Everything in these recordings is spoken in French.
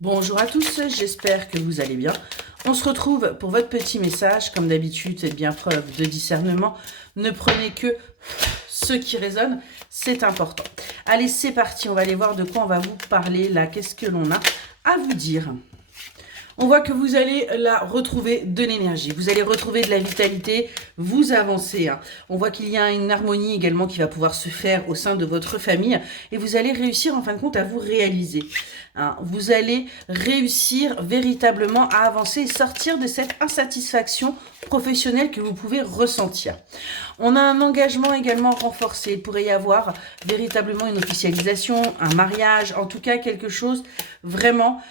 Bonjour à tous, j'espère que vous allez bien. On se retrouve pour votre petit message. Comme d'habitude, faites bien preuve de discernement. Ne prenez que ce qui résonne, c'est important. Allez, c'est parti, on va aller voir de quoi on va vous parler là. Qu'est-ce que l'on a à vous dire? On voit que vous allez là retrouver de l'énergie, vous allez retrouver de la vitalité, vous avancez. Hein. On voit qu'il y a une harmonie également qui va pouvoir se faire au sein de votre famille et vous allez réussir en fin de compte à vous réaliser. Hein. Vous allez réussir véritablement à avancer et sortir de cette insatisfaction professionnelle que vous pouvez ressentir. On a un engagement également renforcé. Il pourrait y avoir véritablement une officialisation, un mariage, en tout cas quelque chose vraiment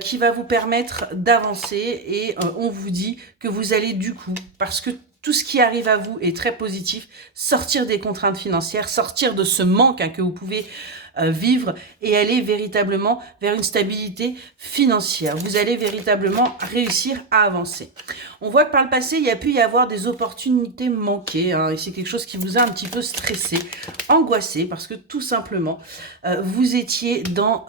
qui va vous permettre d'avancer et on vous dit que vous allez du coup, parce que tout ce qui arrive à vous est très positif, sortir des contraintes financières, sortir de ce manque que vous pouvez vivre et aller véritablement vers une stabilité financière. Vous allez véritablement réussir à avancer. On voit que par le passé, il y a pu y avoir des opportunités manquées hein, et c'est quelque chose qui vous a un petit peu stressé, angoissé parce que tout simplement, vous étiez dans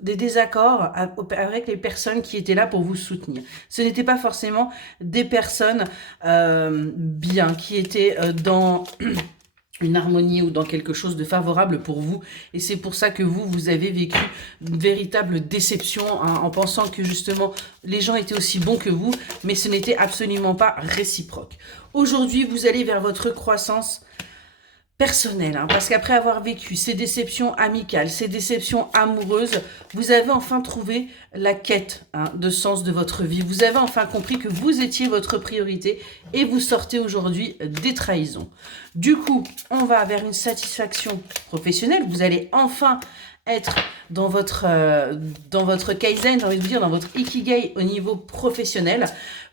des désaccords avec les personnes qui étaient là pour vous soutenir. Ce n'étaient pas forcément des personnes bien, qui étaient dans une harmonie ou dans quelque chose de favorable pour vous. Et c'est pour ça que vous avez vécu une véritable déception hein, en pensant que justement les gens étaient aussi bons que vous, mais ce n'était absolument pas réciproque. Aujourd'hui, vous allez vers votre croissance personnel, hein, parce qu'après avoir vécu ces déceptions amicales, ces déceptions amoureuses, vous avez enfin trouvé la quête hein, de sens de votre vie. Vous avez enfin compris que vous étiez votre priorité et vous sortez aujourd'hui des trahisons. Du coup, on va vers une satisfaction professionnelle. Vous allez enfin être dans votre kaizen, j'ai envie de dire, dans votre ikigai au niveau professionnel.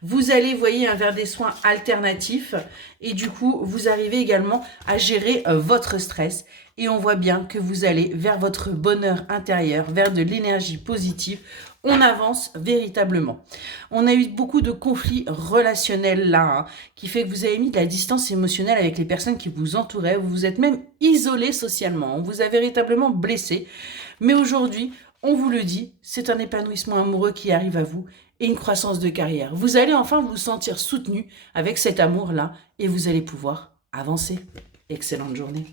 Vous allez, voyez, vers des soins alternatifs et du coup, vous arrivez également à gérer votre stress et on voit bien que vous allez vers votre bonheur intérieur, vers de l'énergie positive. On avance véritablement. On a eu beaucoup de conflits relationnels là, hein, qui fait que vous avez mis de la distance émotionnelle avec les personnes qui vous entouraient. Vous vous êtes même isolé socialement. On vous a véritablement blessé. Mais aujourd'hui, on vous le dit, c'est un épanouissement amoureux qui arrive à vous et une croissance de carrière. Vous allez enfin vous sentir soutenu avec cet amour-là et vous allez pouvoir avancer. Excellente journée.